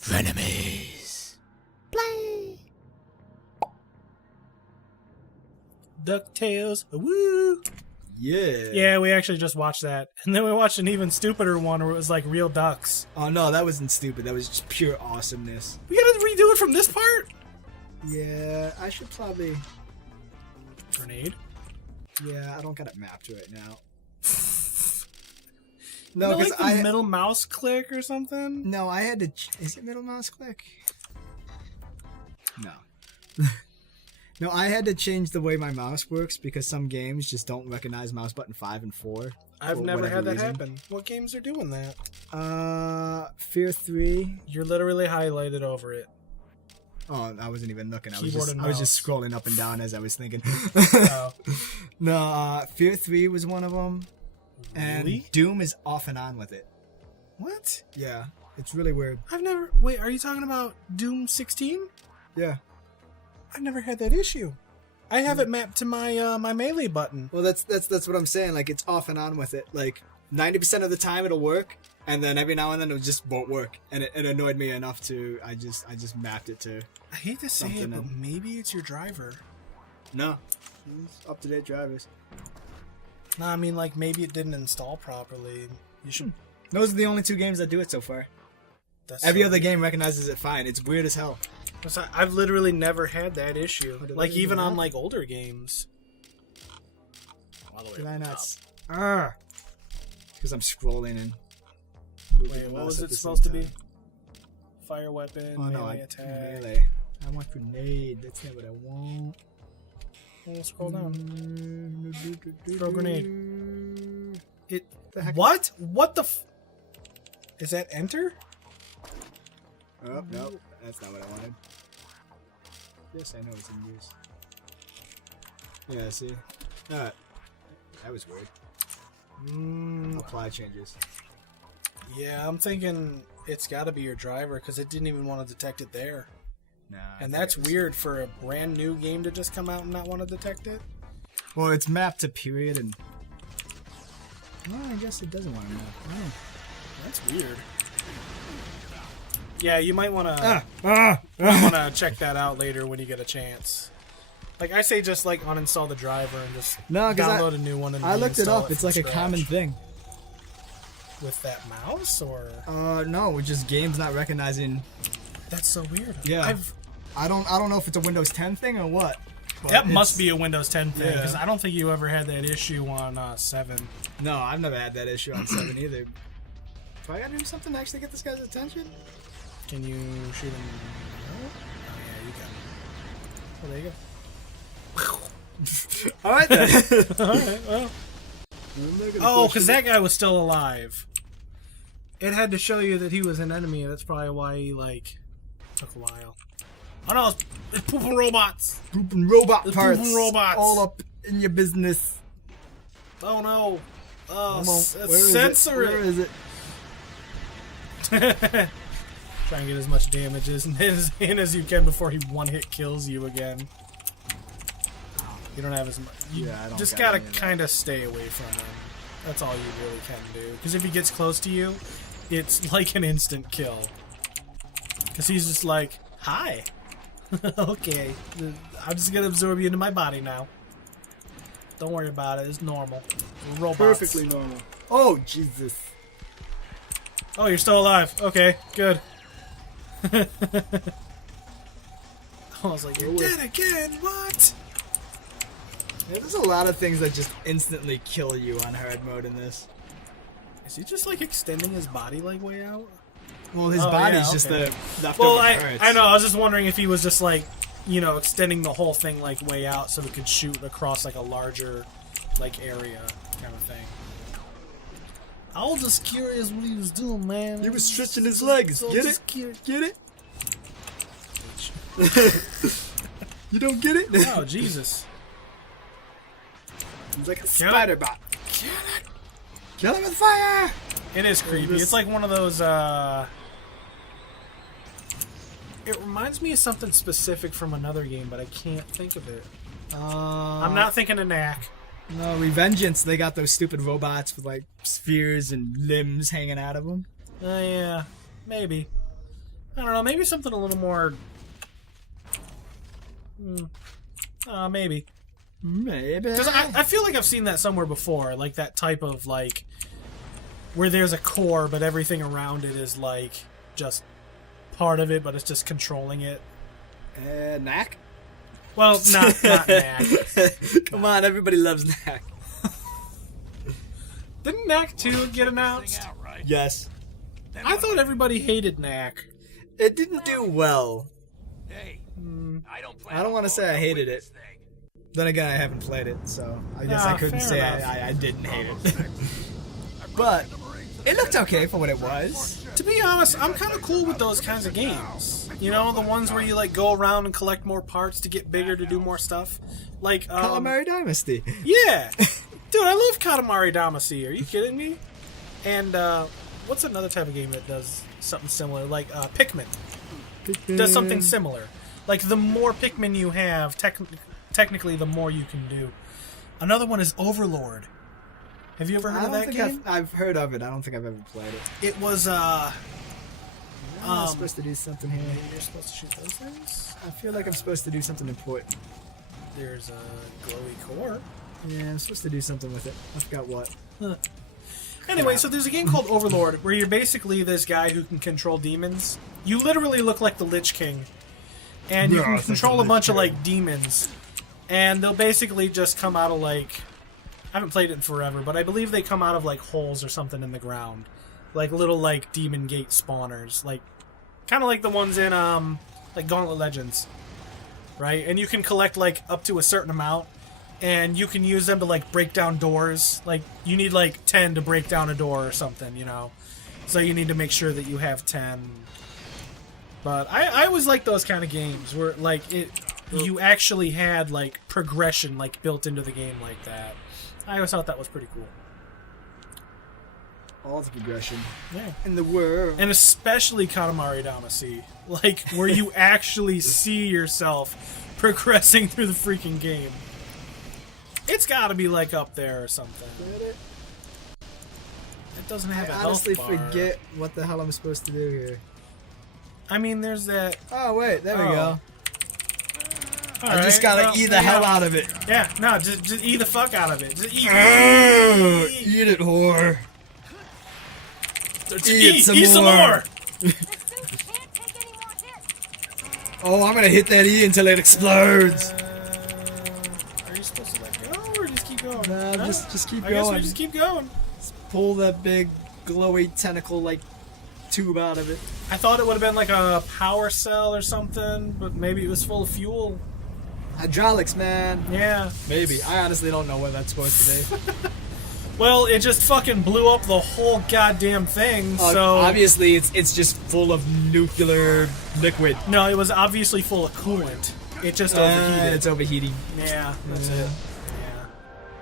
Frenemies. Play. DuckTales. Woo! Yeah. Yeah, we actually just watched that. And then we watched an even stupider one where it was like real ducks. Oh no, that wasn't stupid. That was just pure awesomeness. We gotta redo it from this part? Yeah, I should probably... Grenade? Yeah, I don't got it mapped right now. No, No, because like the middle mouse click or something? No, I had to... Is it middle mouse click? No. No, I had to change the way my mouse works because some games just don't recognize mouse button 5 and 4. I've never had that happen. What games are doing that? Fear 3. You're literally highlighted over it. Oh, I wasn't even looking. I Keyboard and was mouse. just scrolling up and down as I was thinking. Oh. No, Fear 3 was one of them. Really? And Doom is off and on with it. What? Yeah, it's really weird. I've never... Wait, are you talking about Doom 16? Yeah. I've never had that issue. I have it mapped to my my melee button. Well, that's what I'm saying. Like, it's off and on with it. Like, 90% of the time it'll work, and then every now and then it just won't work. And it annoyed me enough to I just mapped it to. I hate to say it, but maybe it's your driver. No, it's up-to-date drivers. No, I mean like maybe it didn't install properly. You should. Those are the only 2 games that do it so far. That's Every so other weird. game recognizes it fine. It's weird as hell. I've literally never had that issue. did Like I even do on that? like older games. All the way Did I up not? top. Because I'm scrolling and. moving Wait, the what mouse was at it the supposed to same be? time. Fire weapon, Oh no, melee attack. melee. I want grenade. That's not what I want. Oh, scroll down. Throw Throw grenade. It. The heck? What? What the? Is that enter? Oh, no, that's not what I wanted. Yes, I know it's in use. Yeah, see? That was weird. Apply changes. Yeah, I'm thinking it's got to be your driver because it didn't even want to detect it there. Nah. And that's weird for a brand new game to just come out and not want to detect it. Well, it's mapped to period and... Well, I guess it doesn't want to map. Oh. That's weird. Yeah, you might want to check that out later when you get a chance. Like I say, just like uninstall the driver and just download a new one. And I looked it reinstall up. It's from like a scratch. common thing. With that mouse, or No, with just games not recognizing. that's so weird. Yeah, I don't know if it's a Windows 10 thing or what. That must be a Windows 10 thing because Yeah. I don't think you ever had that issue on 7. No, I've never had that issue on 7 either. Do I gotta do something to actually get this guy's attention? Can you shoot him? No? Oh yeah, you can. Oh, there you go. Alright then. Alright, well. Oh, because that guy was still alive. It had to show you that he was an enemy. That's probably why he, like, took a while. Oh no, it's pooping robots! Pooping robot The parts. pooping robots. All up in your business. Oh no! Oh, Come on, censor Where is it? Try and get as much damage in as you can before he one-hit kills you again. You don't have as much. You I don't just got gotta any of that. kind of stay away from him. That's all you really can do. Because if he gets close to you, it's like an instant kill. Because he's just like, hi. Okay. I'm just gonna absorb you into my body now. Don't worry about it. It's normal. We're robots. Perfectly normal. Oh, Jesus. Oh, you're still alive. Okay, good. I was like, you're dead again. What? Yeah, there's a lot of things that just instantly kill you on hard mode in this. Is he just like extending his body like way out? Well, his Oh, body's yeah, just okay. the leftover Well, parts. I know. I was just wondering if he was just like, you know, extending the whole thing like way out so he could shoot across like a larger like area kind of thing. I was just curious what he was doing, man. He was stretching his legs. So Get just it? curious. Get it? You don't get it? Oh, Jesus. He's like a spider bot. Kill it. Kill him with fire! It is creepy. It's like one of those, it reminds me of something specific from another game, but I can't think of it. I'm not thinking of Knack. No, Revengeance, they got those stupid robots with like spheres and limbs hanging out of them. Yeah, maybe. I don't know, maybe something a little more... maybe. Maybe. Because I feel like I've seen that somewhere before, like that type of, like, where there's a core, but everything around it is, like, just part of it, but it's just controlling it. Knack? Well, not Knack. Come on, everybody loves Knack. Didn't Knack 2 get announced? Yes. I thought everybody hated Knack. It didn't do well. Hey, I don't want to say I hated it. Then again, I haven't played it, so I guess I couldn't fair say enough. I didn't hate it. But it looked okay for what it was. To be honest, I'm kind of cool with those kinds of games. You know, the ones where you, like, go around and collect more parts to get bigger to do more stuff. Like, Calamari Dynasty. Yeah! Dude, I love Katamari Damacy. Are you kidding me? And, what's another type of game that does something similar? Like, Pikmin. Does something similar. Like, the more Pikmin you have, technically, the more you can do. Another one is Overlord. Have you ever heard of that game? I've heard of it. I don't think I've ever played it. It was, I'm supposed to do something here. You're supposed to shoot those things? I feel like I'm supposed to do something important. There's a glowy core. Yeah, I'm supposed to do something with it. I forgot what. Anyway, so there's a game called Overlord where you're basically this guy who can control demons. You literally look like the Lich King. And you can control a bunch of, like, demons. And they'll basically just come out of, like... I haven't played it in forever, but I believe they come out of, like, holes or something in the ground. Like, little, like, demon gate spawners. Like, kind of like the ones in, like, Gauntlet Legends. Right? And you can collect, like, up to a certain amount. And you can use them to, like, break down doors. Like, you need, like, 10 to break down a door or something, you know? So you need to make sure that you have 10. But I always like those kind of games where, like, you actually had, like, progression, like, built into the game like that. I always thought that was pretty cool. All the progression. Yeah. In the world. And especially Katamari Damacy. Like, where you actually see yourself progressing through the freaking game. It's gotta be, like, up there or something. It doesn't have a health honestly bar. forget what the hell I'm supposed to do here. I mean, there's that... Oh, wait. There we go. All I just gotta eat the hell out of it. Yeah, no, just eat the fuck out of it. Just eat it. Eat it, whore. Eat some more. Oh, I'm gonna hit that E until it explodes. Are you supposed to let go or just keep going? Nah, no? just keep I going. guess we just keep going. Just pull that big glowy tentacle like tube out of it. I thought it would have been like a power cell or something, but maybe it was full of fuel. Hydraulics, man. Yeah. Maybe. I honestly don't know what that's supposed to be. Well, it just fucking blew up the whole goddamn thing, so... Obviously, it's just full of nuclear liquid. No, it was obviously full of coolant. It just overheated. It's overheating. Yeah, that's it. Yeah.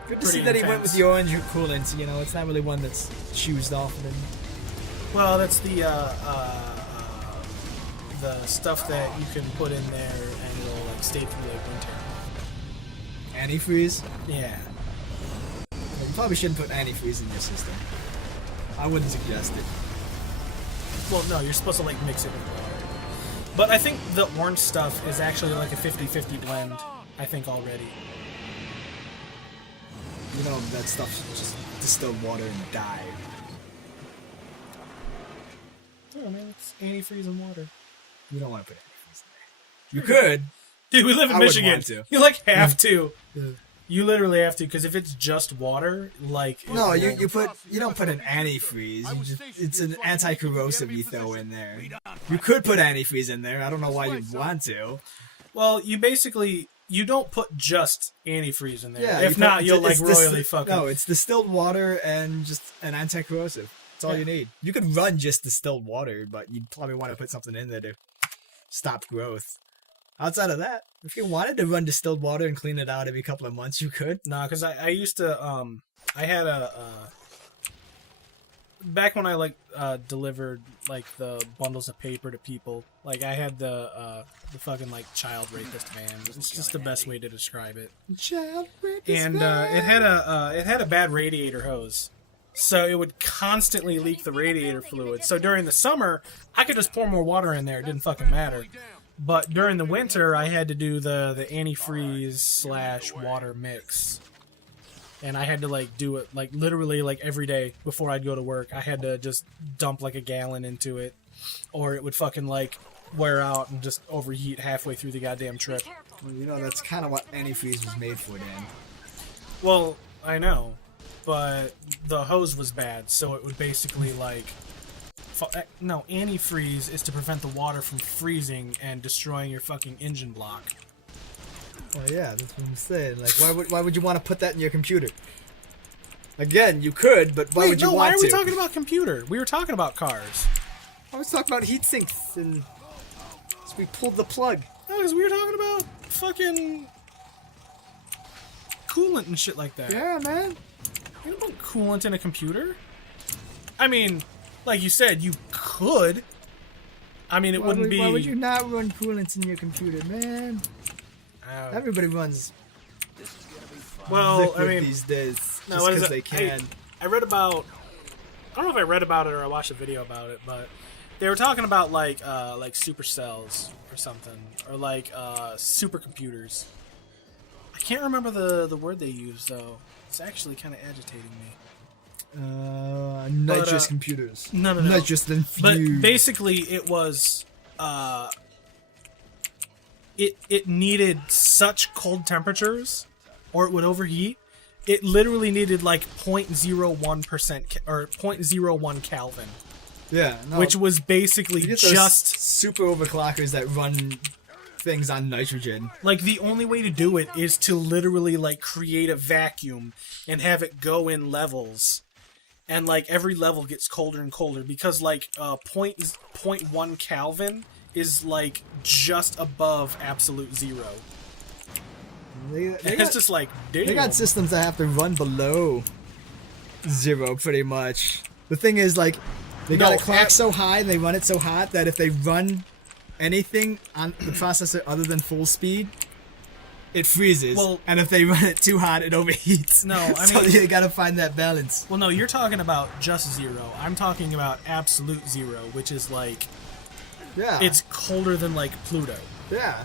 Good to Pretty see that he went intense. with the orange coolant. You know, it's not really one that's choosed off. Well, that's the stuff that you can put in there and it'll like stay through like winter. Antifreeze? Yeah. You probably shouldn't put antifreeze in your system. I wouldn't suggest it. Well, no, you're supposed to like mix it with water. But I think the orange stuff is actually like a 50-50 blend, I think already. You know, that stuff's just distilled water and dye. Oh man, it's antifreeze and water. You don't want to put antifreeze in there. You could. Dude, we live in I wouldn't Michigan. want to. You like have to. Yeah. You literally have to, because if it's just water, like... No, you don't put an antifreeze. It's an anti-corrosive you throw in there. You could put antifreeze in there. I don't know why you'd want to. Well, you basically... You don't put just antifreeze in there. Yeah, if not, you'll like royally fuck up. No, it's distilled water and just an anti-corrosive. That's all you need. You could run just distilled water, but you'd probably want to put something in there to stop growth. Outside of that, if you wanted to run distilled water and clean it out every couple of months, you could. No, because I used to, I had back when I, like, delivered, like, the bundles of paper to people, like, I had the fucking, like, child rapist van. It's just the best way to describe it. Child rapist And, it had a bad radiator hose. So it would constantly leak the radiator fluid. So during the summer, I could just pour more water in there. It didn't fucking matter. But during the winter, I had to do the antifreeze / water mix. And I had to like do it like literally like every day before I'd go to work. I had to just dump like a gallon into it, or it would fucking like wear out and just overheat halfway through the goddamn trip. Well, you know, that's kind of what antifreeze was made for, Dan. Well, I know, but the hose was bad, so it would basically like... No, antifreeze is to prevent the water from freezing and destroying your fucking engine block. Well, yeah, that's what I'm saying. Like, why would you want to put that in your computer? Again, you could, but why would you want to? Why are we talking about computer? We were talking about cars. I was talking about heat sinks, and so we pulled the plug. No, because we were talking about fucking coolant and shit like that. Yeah, man. You don't put coolant in a computer? I mean, like you said, you could. I mean, it wouldn't be... Why would you not run coolant in your computer, man? Everybody runs liquid these days just because they can. I read about... I don't know if I read about it or I watched a video about it, but they were talking about like supercells or something, or like supercomputers. I can't remember the word they used though. It's actually kind of agitating me. Nitrous computers. No. Nitrous infused. But basically, it was it needed such cold temperatures, or it would overheat. It literally needed like 0.01% or 0.01 Kelvin. Yeah, no, which was basically just super overclockers that run things on nitrogen. Like the only way to do it is to literally like create a vacuum and have it go in levels. And like every level gets colder and colder because like 0.1 Kelvin is like just above absolute zero. It's just like, damn. They got systems that have to run below zero pretty much. The thing is like they got a clock so high and they run it so hot that if they run anything on the processor other than full speed, it freezes. Well, and if they run it too hot, it overheats. No, I mean, so you gotta find that balance. Well, no, you're talking about just zero. I'm talking about absolute zero, which is like, yeah, it's colder than like Pluto. Yeah.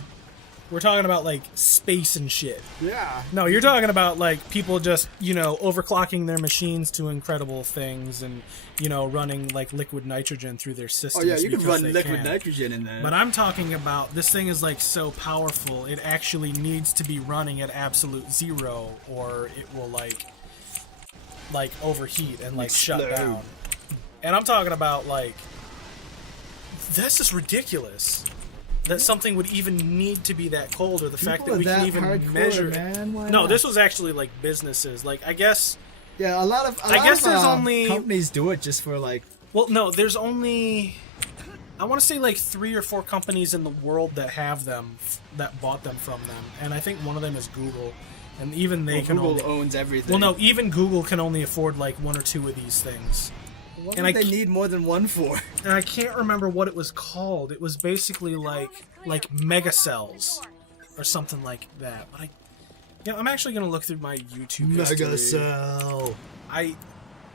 We're talking about like space and shit. Yeah. No, you're talking about like people just, you know, overclocking their machines to incredible things and, you know, running like liquid nitrogen through their systems. Oh yeah, you can run liquid nitrogen in there. But I'm talking about this thing is like so powerful, it actually needs to be running at absolute zero or it will like overheat and like shut down. And I'm talking about like, that's just ridiculous. That something would even need to be that cold, or the fact that we can even measure. No, this was actually like businesses. Like I guess. Yeah, a lot of companies do it just for like. Well, no, there's only. I want to say like 3 or 4 companies in the world that have them, that bought them from them, and I think one of them is Google, and even they can. Google owns everything. Well, no, even Google can only afford like 1 or 2 of these things. What would they need more than one for? And I can't remember what it was called. It was basically like megacells or something like that. But I'm actually gonna look through my YouTube history. Megacell.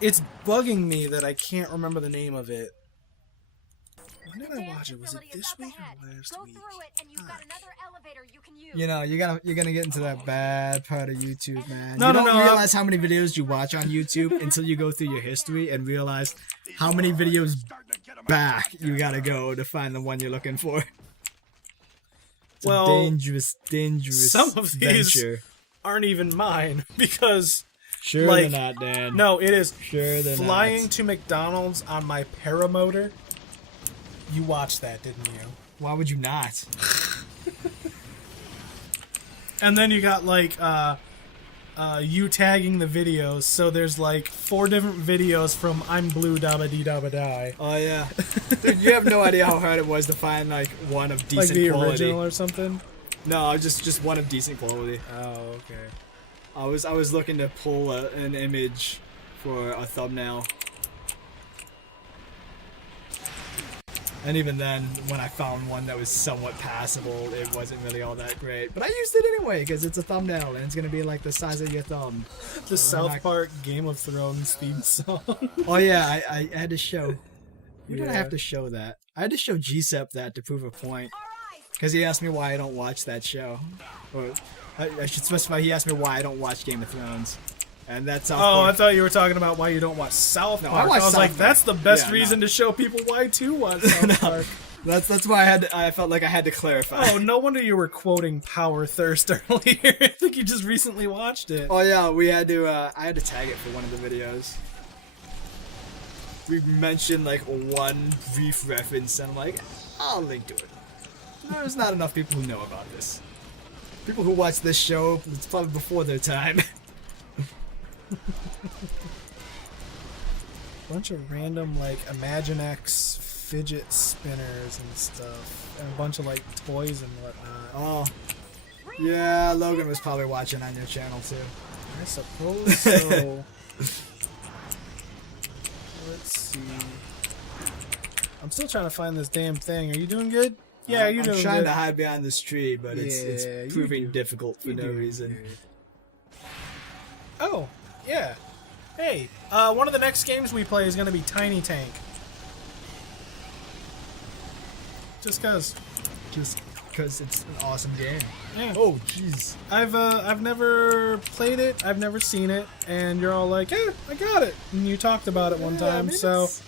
It's bugging me that I can't remember the name of it. When did I watch it? Was it this week or last week? You know, you're gonna get into that bad part of YouTube, man. You don't realize how many videos you watch on YouTube until you go through your history and realize how many videos back you gotta go to find the one you're looking for. It's a dangerous some of these venture. Aren't even mine because sure like, they're not, Dan. No, it is sure they're flying not. to McDonald's on my paramotor. You watched that, didn't you? Why would you not? And then you got like you tagging the videos, so there's like 4 different videos from I'm blue dabba dee dabba die. Oh yeah. Dude, you have no idea how hard it was to find like one of decent like the quality. Original or something? No, just one of decent quality. Oh, okay. I was looking to pull an image for a thumbnail. And even then, when I found one that was somewhat passable, it wasn't really all that great. But I used it anyway, because it's a thumbnail, and it's going to be like the size of your thumb. The South Park Game of Thrones theme song. Oh yeah, I had to show... Who did I Yeah. have to show that? I had to show GSEP that to prove a point. Because he asked me why I don't watch that show. Or, I should specify, he asked me why I don't watch Game of Thrones. And that's South Oh, I Park. thought you were talking about why you don't watch South No, I Park. watch was South like, Park. that's the best Yeah, reason no. to show people why to watch South Park. That's why I felt like I had to clarify. Oh, no wonder you were quoting Power Thirst earlier. I think you just recently watched it. Oh yeah, we had to. I had to tag it for one of the videos. We mentioned like one brief reference, and I'm like, I'll link to it. There's not enough people who know about this. People who watch this show, it's probably before their time. Bunch of random like Imaginext fidget spinners and stuff, and a bunch of like toys and whatnot. Oh, yeah, Logan was probably watching on your channel too. I suppose so. Let's see. I'm still trying to find this damn thing. Are you doing good? Yeah, you're doing I'm trying good. to hide behind this tree, but Yeah, it's you proving do. difficult for You're no doing reason. good. Oh, yeah. Hey, one of the next games we play is going to be Tiny Tank. Just cause. Just because it's an awesome game. Yeah. Oh, jeez. I've never played it, I've never seen it, and you're all like, "Yeah, I got it," and you talked about it one Yeah, time. I mean, so it's-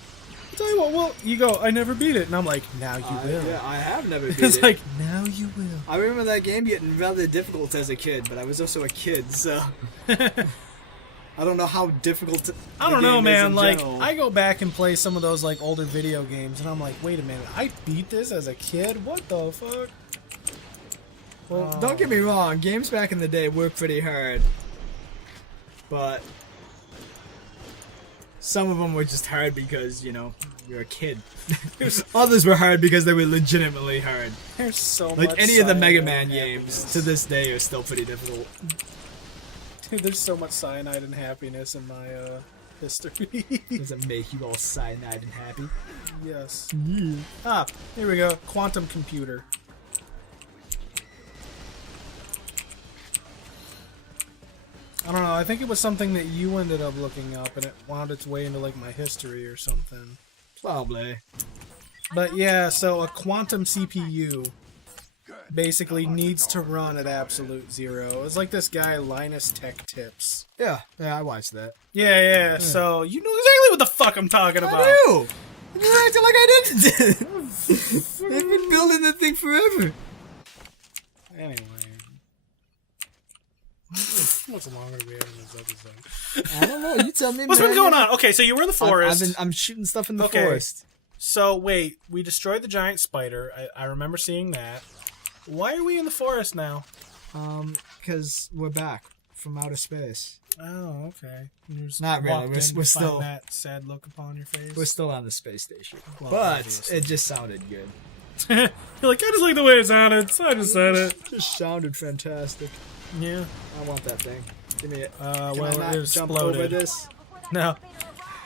I'll tell you what. Well, you go, "I never beat it," and I'm like, "Now you will." Yeah, I have never beat It's it. like, "Now you will." I remember that game getting rather difficult as a kid, but I was also a kid, so I don't know how difficult. I the don't know, game is man. in Like, general. I go back and play some of those like older video games, and I'm like, "Wait a minute, I beat this as a kid? What the fuck?" Well, don't get me wrong. Games back in the day were pretty hard, but some of them were just hard because you're a kid. Others were hard because they were legitimately hard. There's so Like much any of the Mega cyanide Man and games happiness. to this day are still pretty difficult. Dude, there's so much cyanide and happiness in my history. Does it make you all cyanide and happy? Yes. Ah, here we go. Quantum computer. I don't know. I think it was something that you ended up looking up, and it wound its way into like my history or something. Probably. But yeah, so a quantum CPU basically needs to run at absolute zero. It's like this guy Linus Tech Tips. Yeah, I watched that. Yeah. So you know exactly what the fuck I'm talking about. I do! You're acting like I didn't! I've been building that thing forever. Anyway. How much longer are we having this episode? I don't know, you tell me. What's been going on? Okay, so you were in the forest. I'm shooting stuff in the Okay. forest. So, wait, we destroyed the giant spider. I remember seeing that. Why are we in the forest now? Because we're back from outer space. Oh, okay. You just Not really, walked we're in to still- find that sad look upon your face. We're still on the space station. Well, but obviously. it just sounded good. You're like, I just like the way it sounded, so I just said it. Just sounded fantastic. Yeah. I want that thing. Give me it. Can Well, I not it jump exploded. over this? No.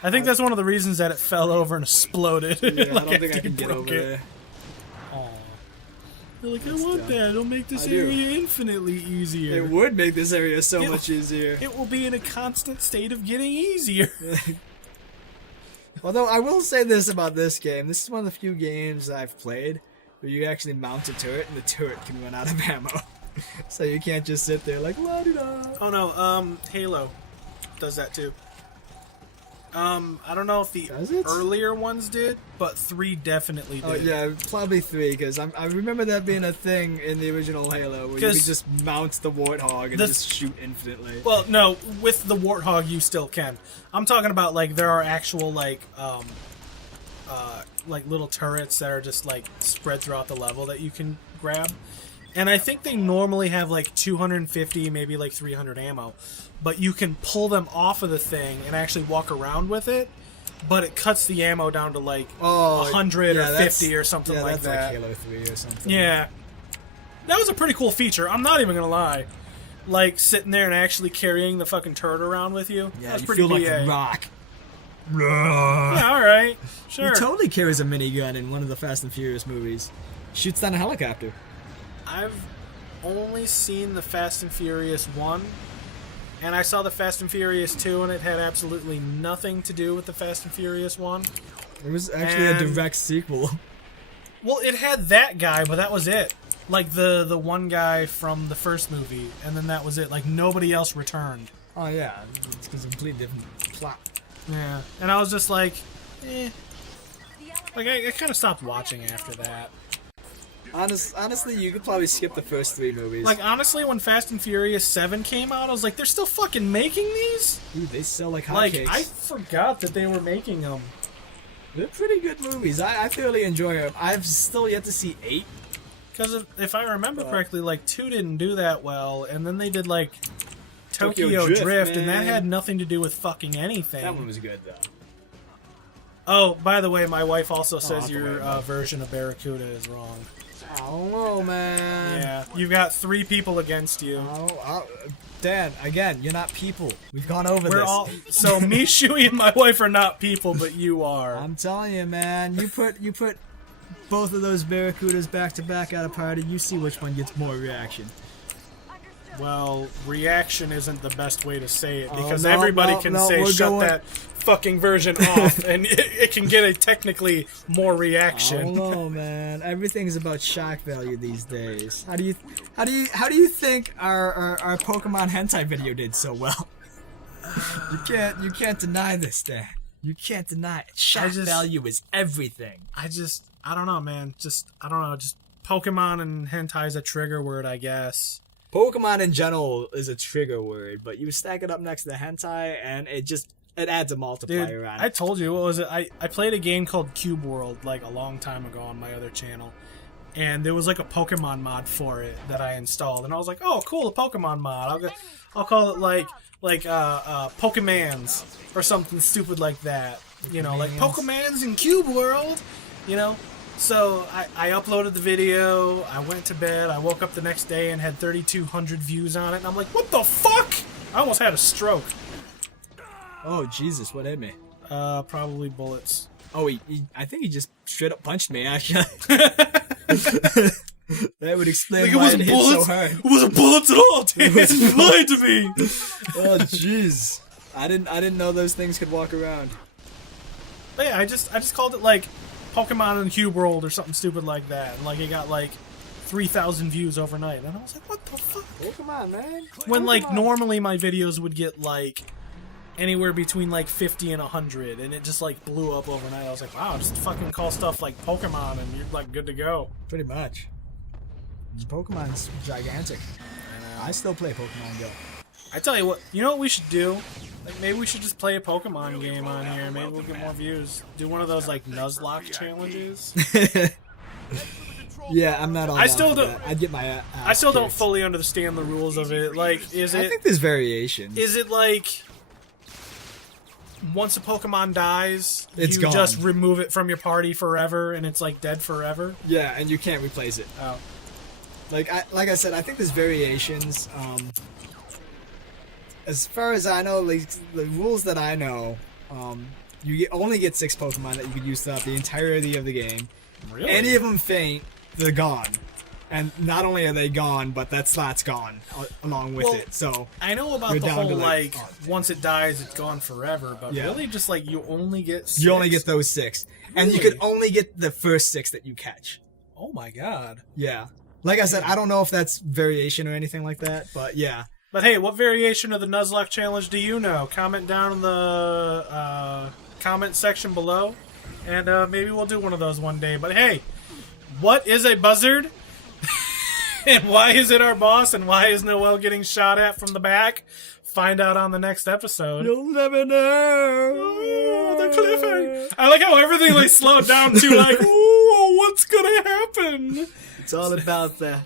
I think that's one of the reasons that it fell over and exploded. Yeah, Like, I don't think after I can you get broke over it. there. Aw. You're like, I That's want dumb. that. It'll make this I do. area infinitely easier. It would make this area so It- much easier. It will be in a constant state of getting easier. Although I will say this about this game, this is one of the few games I've played where you actually mount a turret and the turret can run out of ammo. So you can't just sit there like la-di-da. Oh no, Halo does that too. I don't know if the Does it? earlier ones did, but 3 definitely did. Oh yeah, probably 3 because I remember that being a thing in the original Halo where you could 'Cause just mount the Warthog and the- just shoot infinitely. Well, no, with the Warthog you still can. I'm talking about like there are actual like little turrets that are just like spread throughout the level that you can grab. And I think they normally have like 250, maybe like 300 ammo, but you can pull them off of the thing and actually walk around with it. But it cuts the ammo down to like 100 or 50 or something like that's that. like Halo 3 or something. Yeah. That was a pretty cool feature. I'm not even gonna lie. Like sitting there and actually carrying the fucking turret around with you. Yeah, That was you pretty feel like BA. a rock. Yeah, all right, sure. He totally carries a minigun in one of the Fast and Furious movies. Shoots down a helicopter. I've only seen the Fast and Furious 1, and I saw the Fast and Furious 2, and it had absolutely nothing to do with the Fast and Furious 1. It was actually a direct sequel. Well, it had that guy, but that was it. Like, the one guy from the first movie, and then that was it. Like, nobody else returned. Oh, yeah. It's a completely different plot. Yeah. And I was just like, eh. Like, I kind of stopped watching after that. Honestly, you could probably skip the first 3 movies. Like, honestly, when Fast and Furious 7 came out, I was like, they're still fucking making these? Dude, they sell like hotcakes. Like, I forgot that they were making them. They're pretty good movies. I thoroughly enjoy them. I've still yet to see 8. Because if I remember correctly, like, 2 didn't do that well, and then they did, like, Tokyo Drift, and that had nothing to do with fucking anything. That one was good, though. Oh, by the way, my wife also says your version of Barracuda is wrong. I don't know, man. Yeah, you've got 3 people against you. Dan, again, you're not people. We've gone over this. So me, Shuey, and my wife are not people, but you are. I'm telling you, man. You put both of those Barracudas back to back at a party. You see which one gets more reaction. Well, reaction isn't the best way to say it, because everybody can say shut that fucking version off, and it can get a technically more reaction. I don't know, man. Everything's about shock value these days. How do you think our Pokemon hentai video did so well? You can't deny this, Dan. You can't deny it. Shock value is everything. I don't know, man. I don't know. Just Pokemon and hentai is a trigger word, I guess. Pokemon in general is a trigger word, but you stack it up next to the hentai, and it adds a multiplier on it. I told you, what was it? I played a game called Cube World like a long time ago on my other channel, and there was like a Pokemon mod for it that I installed, and I was like, oh, cool, a Pokemon mod. I'll call it like Pokemans or something stupid like that. You know, like Pokemans in Cube World. You know. So I uploaded the video, I went to bed, I woke up the next day and had 3,200 views on it, and I'm like, what the fuck? I almost had a stroke. Oh, Jesus, what hit me? Probably bullets. Oh, I think he just straight up punched me, actually. That would explain like why it hit so hard. It wasn't bullets at all, damn it, you lied to me! Oh, jeez. I didn't know those things could walk around. But yeah, I just called it, like, Pokemon in Cube World or something stupid like that. And, like, it got, like, 3,000 views overnight. And I was like, what the fuck? Pokemon, man. When, like, normally my videos would get, like, anywhere between, like, 50 and 100. And it just, like, blew up overnight. I was like, wow, just fucking call stuff like Pokemon and you're, like, good to go. Pretty much. Pokemon's gigantic. I still play Pokemon Go. I tell you what, you know what we should do? Like, maybe we should just play a Pokemon game on here. Maybe we'll get more views. Do one of those, like, Nuzlocke challenges. Yeah, I'm not on. I still don't. I'd get my. I still don't fully understand the rules of it. Like, I think there's variation. Is it like once a Pokemon dies, it's you gone. just remove it from your party forever, and it's like dead forever? Yeah, and you can't replace it. Oh. Like I said, I think there's variations. As far as I know, like the rules that I know, you only get 6 Pokemon that you could use throughout the entirety of the game. Really? Any of them faint, they're gone. And not only are they gone, but that slot's gone along with it. So I know about the whole like once it dies, it's gone forever. But really, just like you only get 6? You only get those 6, and you can only get the first 6 that you catch. Oh my god! Yeah, like I said, I don't know if that's variation or anything like that, but yeah. But hey, what variation of the Nuzlocke challenge do you know? Comment down in the comment section below, and maybe we'll do one of those one day. But hey, what is a buzzard? And why is it our boss? And why is Noel getting shot at from the back? Find out on the next episode. You'll never know. Oh, the cliffhanger. I like how everything like slowed down to like, ooh, what's gonna happen? It's all about that.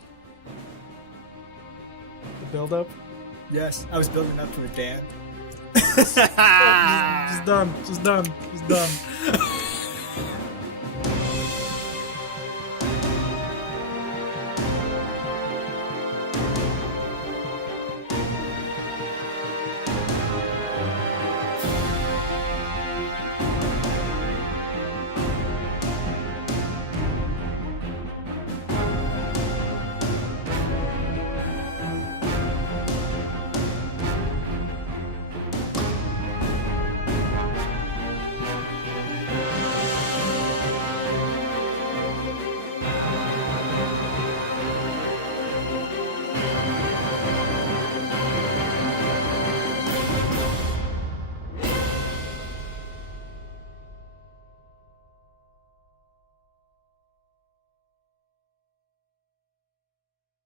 The build up. Yes, I was building up to a dad. Just done. Just done.